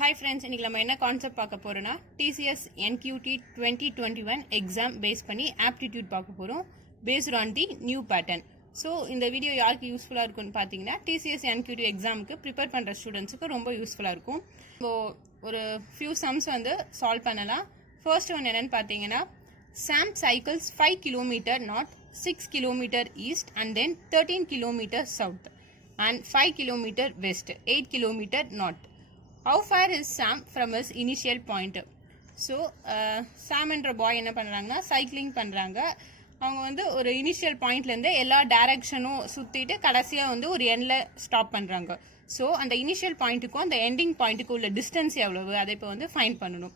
Hi friends, இன்னைக்கு நம்ம என்ன கான்செப்ட் பார்க்க போறோம்னா TCS NQT 2021 எக்ஸாம் பேஸ் பண்ணி ஆப்டிடியூட் பார்க்க போறோம் based on the new pattern. So இந்த வீடியோ யாருக்கு யூஸ்ஃபுல்லாக இருக்கும்னு பார்த்தீங்கன்னா TCS NQT எக்ஸாமுக்கு ப்ரிப்பேர் பண்ணுற ஸ்டூடெண்ட்ஸுக்கு ரொம்ப யூஸ்ஃபுல்லாக இருக்கும். ஸோ ஒரு ஃபியூ சம்ஸ் வந்து சால்வ் பண்ணலாம். ஃபர்ஸ்ட் ஒன் என்னன்னு பார்த்தீங்கன்னா Sam cycles 5 km north, 6 km east and then 13 km south and 5 km west, 8 km north. How far is Sam from his initial point? So Sam என்ற boy என்ன பண்ணுறாங்கன்னா cycling பண்ணுறாங்க. அவங்க வந்து ஒரு இனிஷியல் பாயிண்ட்லேருந்து எல்லா டைரக்ஷனும் சுற்றிட்டு கடைசியாக வந்து ஒரு எண்ணில் ஸ்டாப் பண்ணுறாங்க. ஸோ அந்த இனிஷியல் பாயிண்ட்டுக்கும் அந்த எண்டிங் பாயிண்ட்டுக்கும் உள்ள டிஸ்டன்ஸ் எவ்வளவு அதை இப்போ வந்து ஃபைண்ட் பண்ணணும்.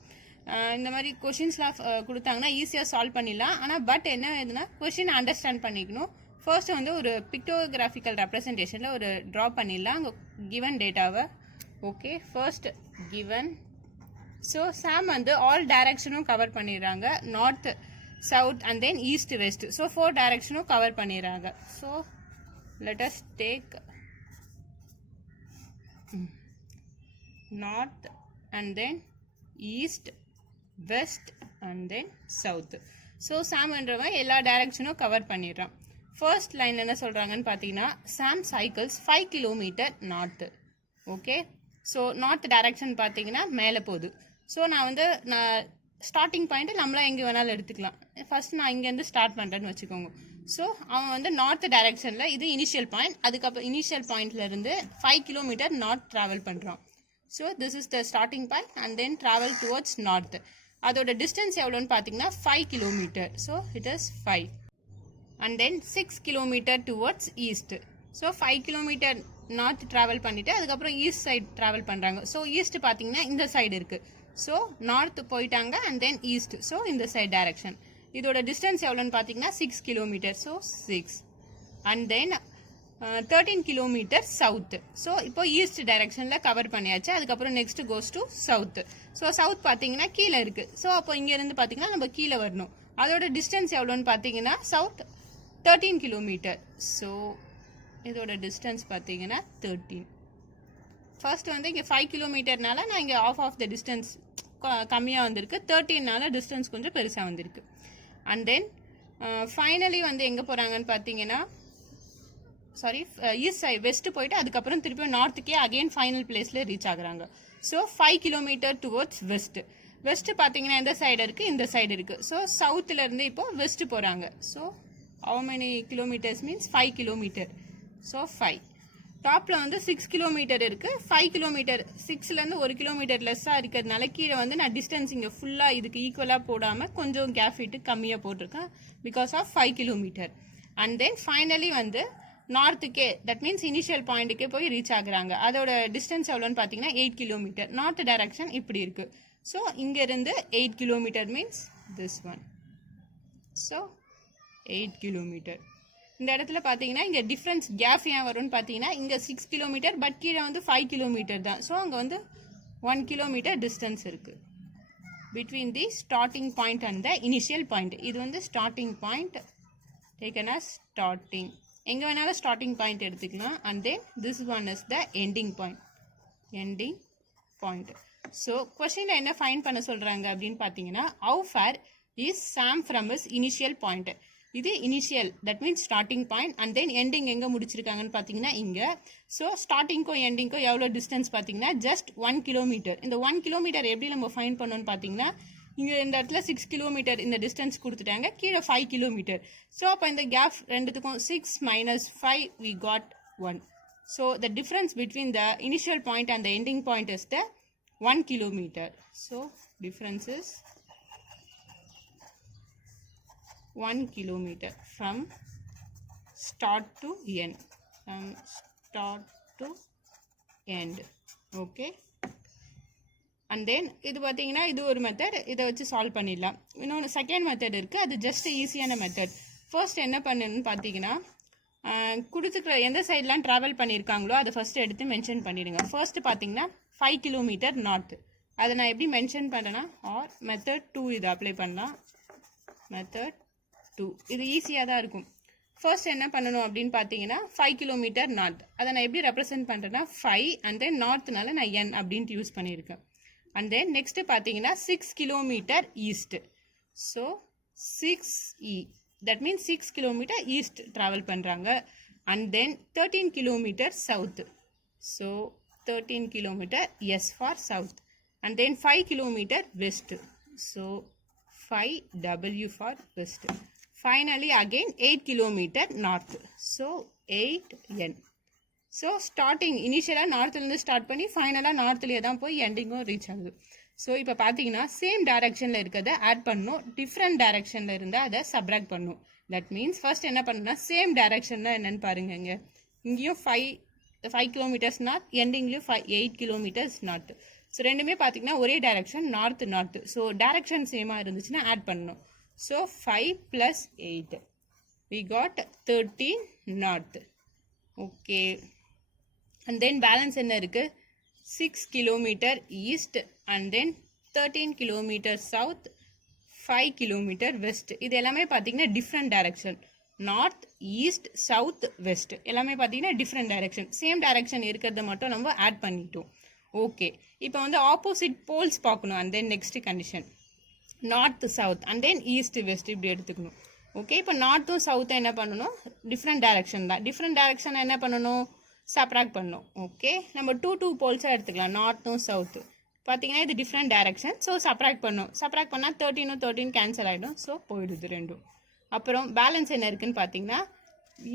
இந்த மாதிரி கொஷின்ஸ்லாம் கொடுத்தாங்கன்னா ஈஸியாக சால்வ் பண்ணிடலாம். ஆனால் பட் என்ன ஆகுதுன்னா கொஷின் அண்டர்ஸ்டாண்ட் பண்ணிக்கணும். ஃபர்ஸ்ட் வந்து ஒரு பிக்டோகிராஃபிக்கல் ரெப்ரசன்டேஷனில் ஒரு ட்ரா பண்ணிடலாம் அங்கே கிவன் டேட்டாவை. Okay, first given. So Sam வந்து ஆல் டைரக்ஷனும் கவர் பண்ணிடுறாங்க, north south and then east west. So 4 டைரக்ஷனும் கவர் பண்ணிடுறாங்க. So let us take north and then east west and then south. So சாம்ன்றவன் எல்லா டைரக்ஷனும் கவர் பண்ணிடுறான். ஃபர்ஸ்ட் லைன் என்ன சொல்கிறாங்கன்னு பார்த்தீங்கன்னா Sam cycles 5 kilometre north. Okay, so north direction பார்த்தீங்கன்னா மேலே போகுது. ஸோ நான் ஸ்டார்டிங் பாயிண்ட்டு நம்மளாம் எங்கே வேணாலும் எடுத்துக்கலாம். ஃபர்ஸ்ட் நான் இங்கேருந்து ஸ்டார்ட் பண்ணுறேன்னு வச்சுக்கோங்க. ஸோ அவன் வந்து நார்த் டைரக்ஷனில் இது இனிஷியல் பாயிண்ட், அதுக்கப்புறம் இனிஷியல் பாயிண்ட்லேருந்து 5 கிலோமீட்டர் நார்த் ட்ராவல் பண்ணுறான். So this is the starting point and then travel towards north. அதோட டிஸ்டன்ஸ் எவ்வளோன்னு பார்த்தீங்கன்னா 5 kilometre. So it is 5 and then 6 kilometre towards east. So 5 kilometre north travel பண்ணிவிட்டு அதுக்கப்புறம் east side travel பண்ணுறாங்க. So east பார்த்தீங்கன்னா இந்த side இருக்குது. So north போயிட்டாங்க அண்ட் தென் ஈஸ்ட். ஸோ இந்த சைட் டைரக்ஷன். இதோட டிஸ்டன்ஸ் எவ்வளோன்னு பார்த்தீங்கன்னா 6 kilometre. So 6 and then 13 kilometre south. So இப்போ ஈஸ்ட் டைரக்ஷனில் கவர் பண்ணியாச்சு. அதுக்கப்புறம் next goes to south. So south பார்த்தீங்கன்னா கீழே இருக்குது. ஸோ அப்போ இங்கேருந்து பார்த்தீங்கன்னா நம்ம கீழே வரணும். அதோட டிஸ்டன்ஸ் எவ்வளோன்னு பார்த்தீங்கன்னா சவுத் 13 கிலோமீட்டர். ஸோ இதோட டிஸ்டன்ஸ் பார்த்தீங்கன்னா 13. ஃபர்ஸ்ட் வந்து இங்கே 5 கிலோமீட்டர்னால நான் இங்கே ஆஃப் த டிஸ்டன்ஸ் கம்மியாக வந்திருக்கு. 13னால டிஸ்டன்ஸ் கொஞ்சம் பெருசாக வந்திருக்கு. அண்ட் தென் ஃபைனலி வந்து எங்கே போகிறாங்கன்னு பார்த்தீங்கன்னா ஈஸ்ட் சைட் வெஸ்ட் போயிட்டு அதுக்கப்புறம் திருப்பியும் நார்த்துக்கே அகெயின் ஃபைனல் பிளேஸில் ரீச் ஆகுறாங்க. So 5 kilometre towards west. West பார்த்தீங்கன்னா எந்த சைடு இருக்குது, இந்த சைடு இருக்குது. ஸோ சவுத்துலேருந்து இப்போ வெஸ்ட் போகிறாங்க. So how many kilometres means 5 kilometre. So 5 டாப்பில் வந்து 6 கிலோமீட்டர் இருக்குது. 5 கிலோமீட்டர் 6லேருந்து 1 கிலோமீட்டர் லெஸ்ஸாக இருக்கிறதுனால கீழே வந்து நான் டிஸ்டன்ஸ் இங்கே ஃபுல்லாக இதுக்கு ஈக்குவலாக போடாமல் கொஞ்சம் கேப் விட்டு கம்மியாக போட்டிருக்கேன் because of 5 kilometre. And then finally வந்து நார்த்துக்கே தட் மீன்ஸ் இனிஷியல் பாயிண்ட்டுக்கே போய் ரீச் ஆகுறாங்க. அதோட டிஸ்டன்ஸ் எவ்வளோன்னு பார்த்தீங்கன்னா 8 கிலோமீட்டர். நார்த் டைரக்ஷன் இப்படி இருக்குது. ஸோ இங்கேருந்து 8 kilometre means this one. So 8 kilometre. இந்த இடத்துல பார்த்தீங்கன்னா இங்கே டிஃப்ரென்ஸ் கேப் ஏன் வரும்னு பார்த்தீங்கன்னா இங்கே 6 கிலோமீட்டர் பட் கீழே வந்து 5 கிலோமீட்டர் தான். ஸோ அங்கே வந்து 1 கிலோமீட்டர் டிஸ்டன்ஸ் இருக்குது between the starting point and the initial point. இது வந்து starting point taken as starting. எங்கே வேணாலும் ஸ்டார்டிங் பாயிண்ட் எடுத்துக்கலாம். And then this one is the ending point. So கொஸ்டினில் என்ன ஃபைண்ட் பண்ண சொல்கிறாங்க அப்படின்னு பார்த்தீங்கன்னா how far is Sam from is initial point. இது initial that means starting point and then ending எங்கே முடிச்சிருக்காங்கன்னு பார்த்தீங்கன்னா இங்கே. ஸோ ஸ்டார்டிங்க்கும் எண்டிங்க்கும் எவ்வளோ டிஸ்டன்ஸ் பார்த்தீங்கன்னா ஜஸ்ட் 1 கிலோமீட்டர். இந்த 1 கிலோமீட்டர் எப்படி நம்ம ஃபைண்ட் பண்ணோன்னு பார்த்தீங்கன்னா இங்கே இந்த இடத்துல 6 கிலோமீட்டர் இந்த டிஸ்டன்ஸ் கொடுத்துட்டாங்க, கீழே 5 கிலோமீட்டர். ஸோ அப்போ இந்த கேப் ரெண்டுத்துக்கும் 6 minus 5 we got 1. So the difference between the initial point and the ending point is the 1 kilometre. So difference is 1 kilometer from start to end. From start to end. Okay. And then இது பார்த்தீங்கன்னா இது ஒரு method, இதை வச்சு solve பண்ணிடலாம். இன்னொன்று second method இருக்குது, அது ஜஸ்ட் ஈஸியான மெத்தட். ஃபர்ஸ்ட் என்ன பண்ணணும்னு பார்த்தீங்கன்னா கொடுத்துக்கிற எந்த சைட்லாம் ட்ராவல் பண்ணியிருக்காங்களோ அதை ஃபர்ஸ்ட் எடுத்து மென்ஷன் பண்ணிடுங்க. ஃபர்ஸ்ட் பார்த்தீங்கன்னா 5 கிலோமீட்டர் நார்த். அதை நான் எப்படி மென்ஷன் பண்ணேன்னா ஆர் மெத்தட் 2 இதை அப்ளை பண்ணலாம். மெத்தட் 2 இது ஈஸியாக தான் இருக்கும். ஃபர்ஸ்ட் என்ன பண்ணணும் அப்படின்னு பார்த்தீங்கன்னா 5 கிலோமீட்டர் நார்த். அதை நான் எப்படி ரெப்ரசென்ட் பண்ணுறேன்னா 5 அண்ட் தென் நார்த்னால நான் n அப்படின்ட்டு யூஸ் பண்ணியிருக்கேன். அண்ட் தென் நெக்ஸ்ட் பார்த்தீங்கன்னா 6 kilometre east. So 6E, that means 6 kilometre east travel பண்ணுறாங்க. And then 13 kilometre south. So 13 kilometer, S for south. And then 5 kilometer west. So 5W for west. Finally again 8 kilometer north. So 8N. So starting initially north இருந்து start பண்ணி ஃபைனலாக நார்த்லேயே தான் போய் எண்டிங்கும் reach ஆகுது. So இப்போ பார்த்தீங்கன்னா same டைரக்ஷனில் இருக்கிறத ஆட் பண்ணணும், டிஃப்ரெண்ட் டைரக்ஷனில் இருந்தால் அதை சப்ராக்ட் பண்ணணும். தட் மீன்ஸ் ஃபர்ஸ்ட் என்ன பண்ணணும்னா சேம் டைரக்ஷன்னா என்னன்னு பாருங்க. இங்கேயும் 5 kilometers north, எண்டிங்லேயும் 8 kilometers north. So ரெண்டுமே பார்த்தீங்கன்னா ஒரே டைரக்ஷன், நார்த். ஸோ டைரக்ஷன் சேமாக இருந்துச்சுன்னா ஆட் பண்ணணும். So 5 + 8 we got 13 north. Okay, and then balance என்ன இருக்கு? 6 kilometer east and then 13 kilometer south, 5 kilometer west. இது எல்லாமே பார்த்தீங்கன்னா different direction. North, east, south, west எல்லாமே பார்த்தீங்கன்னா டிஃப்ரெண்ட் டைரக்ஷன். சேம் டைரக்ஷன் இருக்கிறத மட்டும் நம்ம ஆட் பண்ணிட்டோம். ஓகே, இப்போ வந்து ஆப்போசிட் போல்ஸ் பார்க்கணும். And then next condition north, south and then east, west இப்படி எடுத்துக்கணும். ஓகே, இப்போ நார்த்தும் சவுத்தும் என்ன பண்ணணும்? டிஃப்ரெண்ட் டைரக்ஷன் தான். டிஃப்ரெண்ட் டைரக்ஷன் என்ன பண்ணணும்? சப்ராக்ட் பண்ணணும். ஓகே, நம்ம டூ போல்ஸாக எடுத்துக்கலாம், நார்த்தும் சவுத்து. பார்த்தீங்கன்னா இது டிஃப்ரெண்ட் டைரக்ஷன். ஸோ சப்ராக்ட் பண்ணணும். சப்ராக்ட் பண்ணால் 13 கேன்சல் ஆகிடும். ஸோ போயிடுது ரெண்டும். அப்புறம் பேலன்ஸ் என்ன இருக்குன்னு பார்த்தீங்கன்னா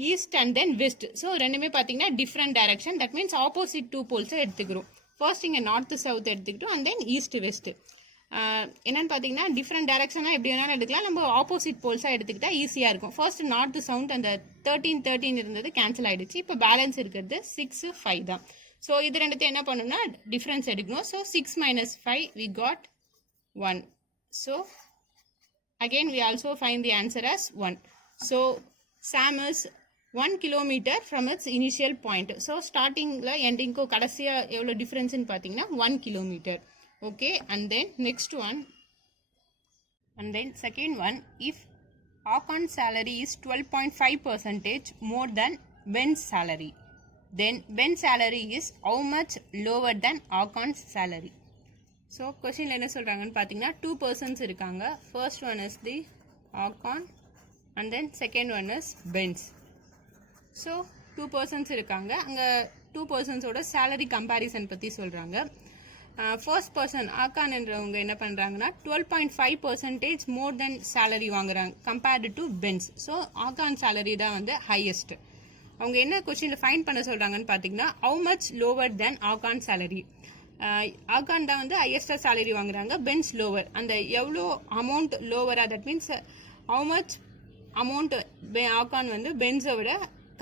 east and then west. So ரெண்டுமே பார்த்தீங்கன்னா different direction. That means opposite two போல்ஸை எடுத்துக்கிறோம். ஃபர்ஸ்ட் இங்கே நார்த் சவுத் எடுத்துக்கிட்டோம் அண்ட் தென் ஈஸ்ட் வெஸ்ட். என்னன்னு பார்த்தீங்கன்னா டிஃப்ரெண்ட் டைரக்ஷனாக எப்படி வேணாலும் எடுத்துக்கலாம். நம்ம ஆப்போசிட் போல்ஸாக எடுத்துக்கிட்டா ஈஸியாக இருக்கும். ஃபர்ஸ்ட் நார்த் சவுண்ட் அந்த 13 இருந்தது கேன்சல் ஆகிடுச்சு. இப்போ பேலன்ஸ் இருக்கிறது 6, 5 தான். ஸோ இது ரெண்டுத்தையும் என்ன பண்ணணும்னா டிஃப்ரென்ஸ் எடுக்கணும். So 6 - 5 we got 1. So again we also find the answer as 1. So Sam is 1 kilometer from its initial point. So startingல endingக்கு கடைசியா எவ்வளவு டிஃபரன்ஸ்னு பார்த்தீங்கன்னா 1 kilometer. Okay, and then next one, and then second one, if Akan's salary is 12.5% more than Ben's salary, then Ben's salary is how much lower than Akan's salary? So கொஷினில் என்ன சொல்கிறாங்கன்னு பார்த்தீங்கன்னா 2 persons இருக்காங்க. First one is the Akan and then second one is Bens. So 2 persons இருக்காங்க. அங்கே 2 personsோட salary comparison பற்றி சொல்கிறாங்க. First person ஆகான் என்றவங்க என்ன பண்ணுறாங்கன்னா 12.5% மோர் தென் சேலரி வாங்குறாங்க compared to Bens. So Akan salary தான் வந்து ஹையஸ்ட். அவங்க என்ன கொஸ்டினில் ஃபைண்ட் பண்ண சொல்கிறாங்கன்னு பார்த்தீங்கன்னா how much lower than Akan salary. Akan தான் வந்து ஹையஸ்டாக சேலரி வாங்குறாங்க, பென்ஸ் லோவர். அந்த எவ்வளோ அமௌண்ட் லோவராக, that means how much amount Akan வந்து பென்ஸை விட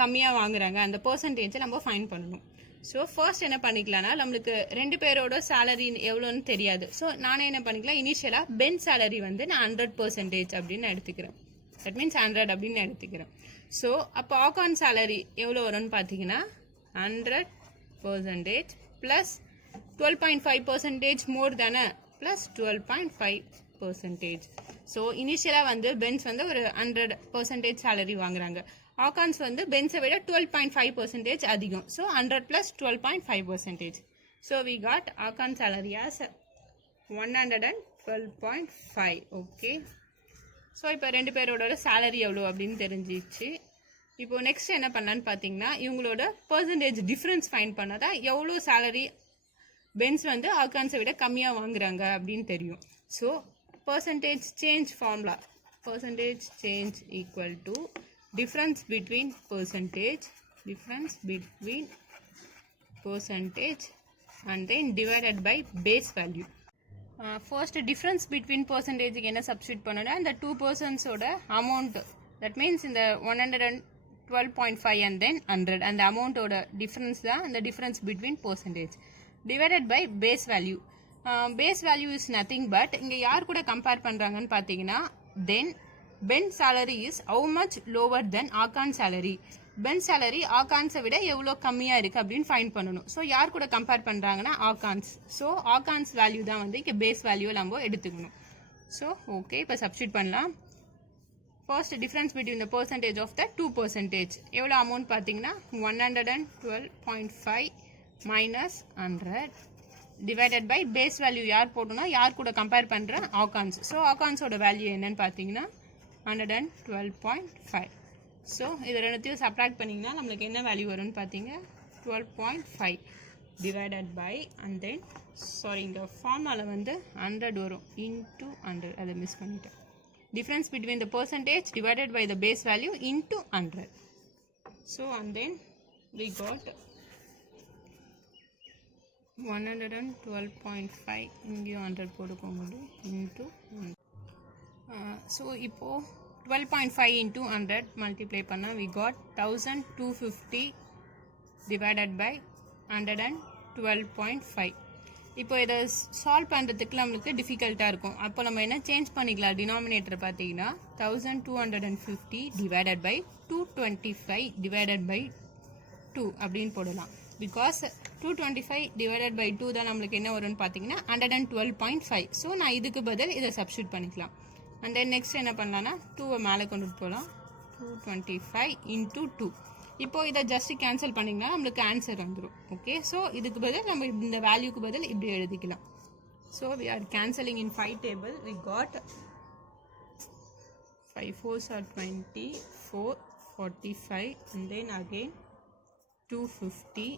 கம்மியாக வாங்குறாங்க, அந்த பர்சன்டேஜை நம்ம ஃபைண்ட் பண்ணணும். ஸோ ஃபர்ஸ்ட் என்ன பண்ணிக்கலாம்னா நம்மளுக்கு 2 பேரோட சேலரி எவ்வளோன்னு தெரியாது. ஸோ நானே என்ன பண்ணிக்கலாம், இனிஷியலாக பென் சேலரி வந்து நான் 100% அப்படின்னு எடுத்துக்கிறேன். தட் மீன்ஸ் 100 அப்படின்னு எடுத்துக்கிறேன். ஸோ அப்போ ஆகான் சேலரி எவ்வளோ வரும்னு பார்த்தீங்கன்னா 100% ப்ளஸ் 12.5% மோர் தானே, ப்ளஸ் 12.5%. ஸோ இனிஷியலாக வந்து பென்ஸ் வந்து ஒரு 100% சேலரி வாங்குறாங்க. ஆகான்ஸ் வந்து பென்ஸை விட 12.5% அதிகம். So 100 + 12.5%. So we got Akan salary as 112.5. Okay, so இப்போ 2 பேரோட சேலரி எவ்வளோ அப்படின்னு தெரிஞ்சிச்சு. இப்போ நெக்ஸ்ட் என்ன பண்ணலான்னு பார்த்தீங்கன்னா இவங்களோட பர்சன்டேஜ் டிஃப்ரென்ஸ் ஃபைண்ட் பண்ணாதான் எவ்வளோ சேலரி பென்ஸ் வந்து ஆகான்ஸை விட கம்மியாக வாங்குறாங்க அப்படின்னு தெரியும். So percentage change formula, percentage change equal to difference between percentage and then divided by base value. First difference between percentage என்ன substitute பண்ணனா அந்த 2 persons ஓட amount, that means இந்த 112.5 and then 100 அந்த amount ஓட difference தான் அந்த difference between percentage divided by base value. Base value is nothing but இங்க யார் கூட கம்பேர் பண்றாங்கன்னு பார்த்தீங்கன்னா then Ben's salary is how much lower than Akan's salary. Ben's salary ஆகான்ஸை விட எவ்வளோ கம்மியாக இருக்குது அப்படின்னு ஃபைண்ட் பண்ணணும். ஸோ யார் கூட கம்பேர் பண்ணுறாங்கன்னா ஆகான்ஸ். ஸோ ஆகான்ஸ் வேல்யூ தான் வந்து இங்கே பேஸ் வேல்யூ நம்ம எடுத்துக்கணும். ஸோ ஓகே, இப்போ சப்ஸ்டியூட் பண்ணலாம். First difference between the percentage of the 2%. எவ்வளோ அமௌண்ட் பார்த்தீங்கன்னா 112.5 - 100 டிவைடட் பை பேஸ் வேல்யூ யார் போட்டோம்னா யார் கூட கம்பேர் பண்ணுறேன் ஆகான்ஸ். ஸோ ஆகான்ஸோட வேல்யூ என்னன்னு பார்த்தீங்கன்னா 112.5. ஸோ இது ரெண்டுத்தையும் சப்ராக்ட் பண்ணிங்கன்னா நம்மளுக்கு என்ன வேல்யூ வரும்னு பார்த்தீங்க 12.5 டிவைடட் பை அண்ட் தென் இங்கே ஃபார்முலாவில் வந்து 100 வரும் இன்ட்டு 100, அதை மிஸ் பண்ணிட்டேன். Difference between the percentage divided by the base value into 100. So and then we got 112.5 இங்கேயும் 100 போட்டுக்கோங்க இன்ட்டு. ஸோ இப்போது 12.5 இன்ட்டு 100 மல்டிப்ளை பண்ணால் we got 1250 divided by 112.5. இப்போ இதை சால்வ் பண்ணுறதுக்கு நம்மளுக்கு டிஃபிகல்ட்டாக இருக்கும். அப்போ நம்ம என்ன சேஞ்ச் பண்ணிக்கலாம், டினாமினேட்டர் பார்த்தீங்கன்னா 1250 divided by 225 divided by 2 அப்படின்னு போடலாம். பிகாஸ் 225 divided by 2 தான் நம்மளுக்கு என்ன வரும்னு பார்த்தீங்கன்னா 112.5. ஸோ நான் இதுக்கு பதில் இதை சப்ஸ்டியூட் பண்ணிக்கலாம். அண்ட் தென் நெக்ஸ்ட் என்ன பண்ணலான்னா 2வை மேலே கொண்டுட்டு போகலாம். 225 இன்ட்டு 2. இப்போது இதை ஜஸ்ட் கேன்சல் பண்ணிங்கன்னா நம்மளுக்கு ஆன்சர் வந்துடும். ஓகே, ஸோ இதுக்கு பதில் நம்ம இந்த வேல்யூக்கு பதில் இப்படி எழுதிக்கலாம். So we are cancelling in 5 table. We got 5 4s are 20, 4 45 and then again 250,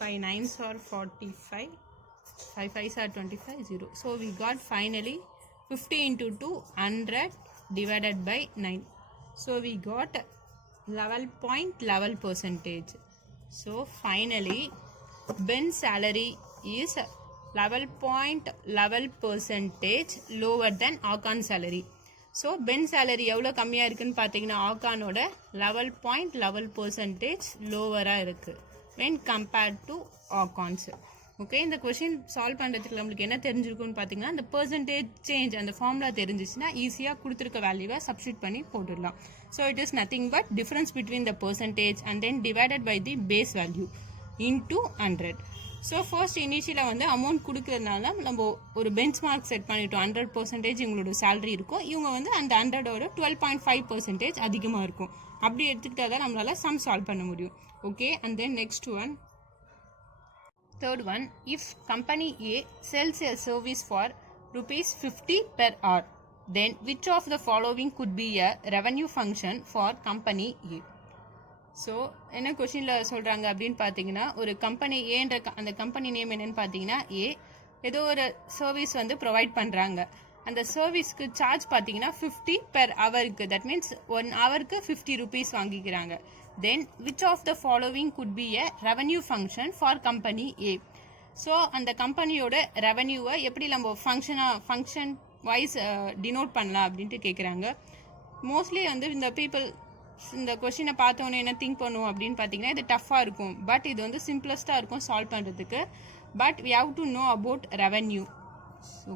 5 9s are 45, 5 5s are 25, 0. So we got finally 50 into 2 100 divided by 9. So we got 11.11%. So finally Ben's salary is 11.11% lower than Akan's salary. So Ben salary எவ்வளோ கம்மியாக இருக்குன்னு பார்த்தீங்கன்னா ஆகானோட 11.11% லோவராக இருக்குது when compared to Akan's. Okay, இந்த question solve பண்ணுறதுக்கு நம்மளுக்கு என்ன தெரிஞ்சிருக்குன்னு பார்த்தீங்கன்னா அந்த பர்சன்டேஜ் சேஞ்ச் அந்த ஃபார்முலா தெரிஞ்சிச்சுன்னா ஈஸியாக கொடுத்துருக்க வேல்யூவை சப்ஸ்டியூட் பண்ணி போட்டுடலாம். So it is nothing but difference between the percentage and then divided by the base value into 100. So first இனிஷியலாக வந்து அமௌண்ட் கொடுக்கறதுனால நம்ம ஒரு பெஞ்ச் மார்க் செட் பண்ணிட்டோம். 100% இவங்களோட சேலரி இருக்கும். இவங்க வந்து அந்த 100ஓட 12.5% அதிகமாக இருக்கும். அப்படி எடுத்துக்கிட்டா தான் நம்மளால சம் சால்வ் பண்ண முடியும். Okay, and then next one, third one, if company A sells a service for rupees 50 per hour, then which of the following could be a revenue function for company A? So என்ன கொஷினில் சொல்கிறாங்க அப்படின்னு பார்த்தீங்கன்னா ஒரு company ஏன்ற அந்த company name என்னன்னு பார்த்தீங்கன்னா ஏ ஏதோ ஒரு சர்வீஸ் வந்து ப்ரொவைட் பண்ணுறாங்க. அந்த சர்வீஸ்க்கு சார்ஜ் பார்த்தீங்கன்னா 50 per hourக்கு, தட் மீன்ஸ் 1 hourக்கு 50 rupees வாங்கிக்கிறாங்க. Then which of the following could be a revenue function for company A. So அந்த கம்பெனியோட ரெவன்யூவை எப்படி நம்ம ஃபங்க்ஷன் வைஸ் டினோட் பண்ணலாம் அப்படின்ட்டு கேட்குறாங்க. மோஸ்ட்லி வந்து இந்த பீப்புள் இந்த கொஷினை பார்த்தோன்னே என்ன திங்க் பண்ணுவோம் அப்படின்னு பார்த்தீங்கன்னா இது டஃப்பாக இருக்கும். பட் இது வந்து சிம்பிளஸ்ட்டாக இருக்கும் சால்வ் பண்ணுறதுக்கு. But we have to know about revenue.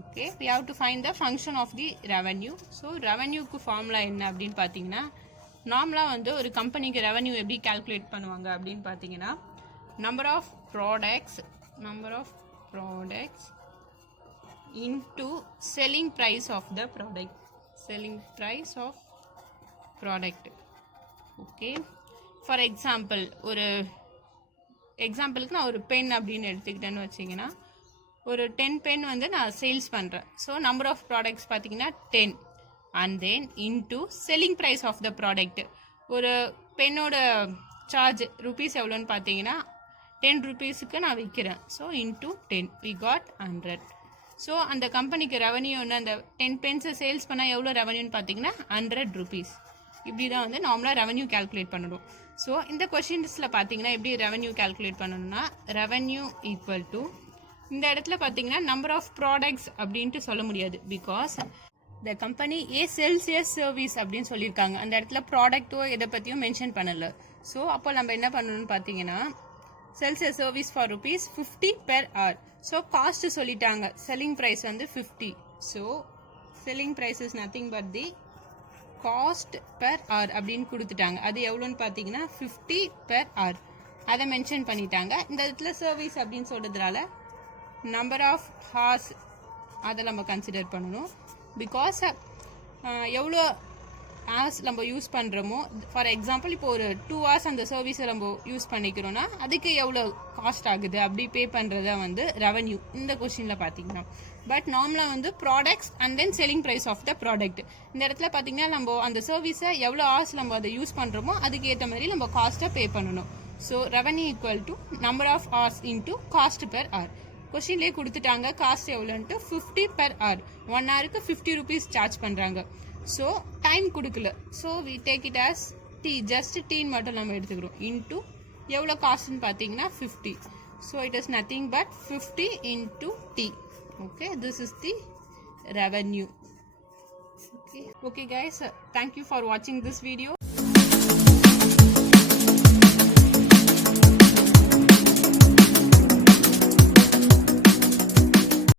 Okay, we have to find the function of the revenue. So ரெவன்யூக்கு ஃபார்முலா என்ன அப்படின்னு பார்த்தீங்கன்னா நார்மலாக வந்து ஒரு கம்பெனிக்கு ரெவன்யூ எப்படி கால்குலேட் பண்ணுவாங்க அப்படின்னு பார்த்தீங்கன்னா number of products into selling price of the product. Okay, for example ஒரு எக்ஸாம்பிளுக்கு நான் ஒரு பென் அப்படின்னு எடுத்துக்கிட்டேன்னு வச்சிங்கன்னா ஒரு 10 பென் வந்து நான் சேல்ஸ் பண்ணுறேன். ஸோ நம்பர் ஆஃப் ப்ராடக்ட்ஸ் பார்த்தீங்கன்னா 10 and then into selling price of the product. ஒரு பென்னோட சார்ஜ் ருபீஸ் எவ்வளோன்னு பார்த்தீங்கன்னா 10 rupeesக்கு நான் விற்கிறேன். So into 10 we got 100. So அந்த கம்பெனிக்கு ரெவன்யூ ஒன்று அந்த 10 பென்ஸை சேல்ஸ் பண்ணால் எவ்வளோ ரெவன்யூன்னு பார்த்தீங்கன்னா 100 rupees. இப்படி தான் வந்து நார்மலாக ரெவன்யூ கால்குலேட் பண்ணணும். ஸோ இந்த கொஷின்ஸில் பார்த்தீங்கன்னா எப்படி ரெவன்யூ கால்குலேட் பண்ணணும்னா ரெவன்யூ ஈக்குவல் டு இந்த இடத்துல பார்த்தீங்கன்னா நம்பர் ஆஃப் ப்ராடக்ட்ஸ் அப்படின்ட்டு சொல்ல முடியாது. Because the company a sells a service அப்படின்னு சொல்லியிருக்காங்க. அந்த இடத்துல ப்ராடக்ட்டோ எதை பற்றியும் மென்ஷன் பண்ணலை. ஸோ அப்போ நம்ம என்ன பண்ணணும்னு பார்த்தீங்கன்னா sells a service for rupees 50 per hour. So cost சொல்லிட்டாங்க, செல்லிங் ப்ரைஸ் வந்து 50. So selling price is nothing but the cost per hour அப்படின்னு கொடுத்துட்டாங்க. அது எவ்வளோன்னு பார்த்தீங்கன்னா 50 per hour. அதை மென்ஷன் பண்ணிட்டாங்க. இந்த இடத்துல சர்வீஸ் அப்படின்னு சொல்கிறதுனால நம்பர் ஆஃப் ஹார்ஸ் அதை நம்ம கன்சிடர் பண்ணணும். பிகாஸ் எவ்வளோ hours நம்ம யூஸ் பண்ணுறோமோ, ஃபார் எக்ஸாம்பிள் இப்போ ஒரு 2 hours அந்த சர்வீஸை நம்ம யூஸ் பண்ணிக்கிறோன்னா அதுக்கு எவ்வளோ காஸ்ட் ஆகுது அப்படி பே பண்ணுறதா வந்து ரெவன்யூ இந்த கொஸ்டினில் பார்த்தீங்கன்னா. பட் நார்மலாக வந்து products and then selling price of the product. இந்த இடத்துல பார்த்தீங்கன்னா நம்ம அந்த சர்வீஸை எவ்வளோ ஹவர்ஸ் நம்ம அதை யூஸ் பண்ணுறோமோ அதுக்கு ஏற்ற மாதிரி நம்ம காஸ்ட்டை பே பண்ணணும். So revenue equal to number of hours into cost per hour. கொஸ்டின்லேயே கொடுத்துட்டாங்க காஸ்ட் எவ்வளோன்ட்டு 50 per hour. 1 ஹவருக்கு 50 rupees சார்ஜ் பண்ணுறாங்க. ஸோ டைம் கொடுக்கல. So we take it as T, just டீன்னு மட்டும் நம்ம எடுத்துக்கிறோம். இன்டூ எவ்வளோ காஸ்ட்னு பார்த்தீங்கன்னா 50. So it is nothing but 50 into T. Okay, this is the revenue. Okay guys, thank you for watching this video.